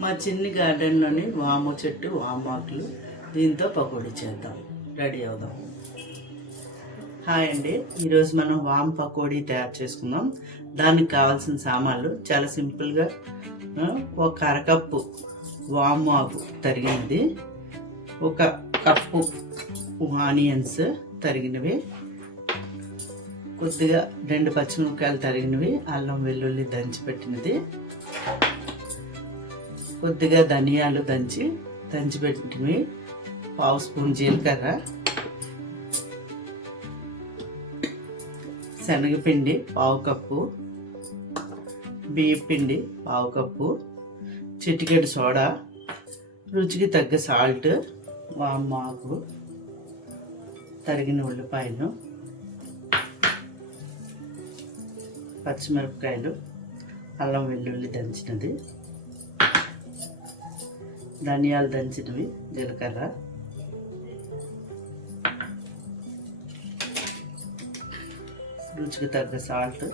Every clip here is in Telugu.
మా చిన్ని గార్డెన్లోని వాము చెట్టు వామాకులు దీంతో పకోడీ చేద్దాం, రెడీ అవుదాం. హాయ్ అండి, ఈరోజు మనం వాము పకోడీ తయారు చేసుకుందాం. దానికి కావాల్సిన సామాన్లు చాలా సింపుల్గా, ఒక అరకప్పు వాము ఆకు తరిగినది, ఒక కప్పు ఆనియన్స్ తరిగినవి, కొద్దిగా 2 పచ్చిమిరపకాయలు తరిగినవి, అల్లం వెల్లుల్లి దంచి పెట్టినది, కొద్దిగా ధనియాలు దంచి పెట్టినవి, 1/2 స్పూన్ జీలకర్ర, శనగపిండి 1/2 కప్పు, బియ్యం పిండి 1/2 కప్పు, చిటికెడు సోడా, రుచికి తగ్గ సాల్ట్, వామాకు, తరిగిన ఉల్లిపాయలు, పచ్చిమిరపకాయలు, అల్లం వెల్లుల్లి దంచినది, ధనియాలు దంచినవి, జీలకర్ర, రుచికి తగ్గ సాల్ట్,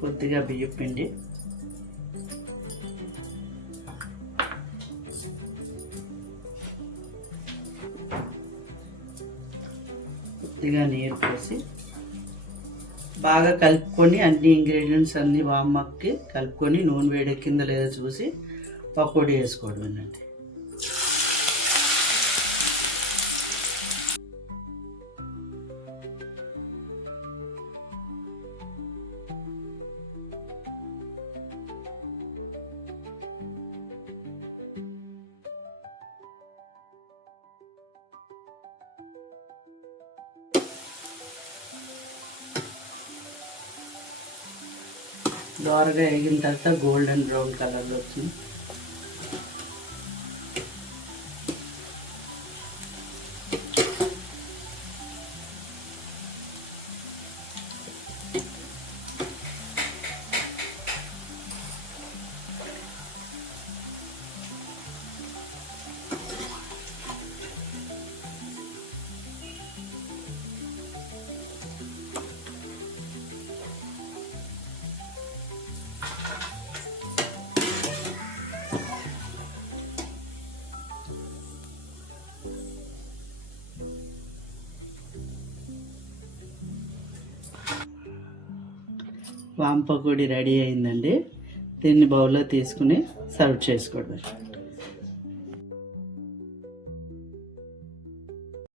కొద్దిగా బియ్యం పిండి, కొద్దిగా నీరు పోసి బాగా కలుపుకొని, అన్ని ఇంగ్రీడియంట్స్ అన్ని వామాకుకి కలుపుకొని నూనె వేడెక్కిందో లేదో చూసి పకోడీ వేసుకోవడమేనండి. దోరగా వేగిన తర్వాత గోల్డెన్ బ్రౌన్ కలర్లో వచ్చింది. వాము పకోడీ రెడీ అయిందండి. దీన్ని బౌల్లో తీసుకుని సర్వ్ చేసుకోవడం.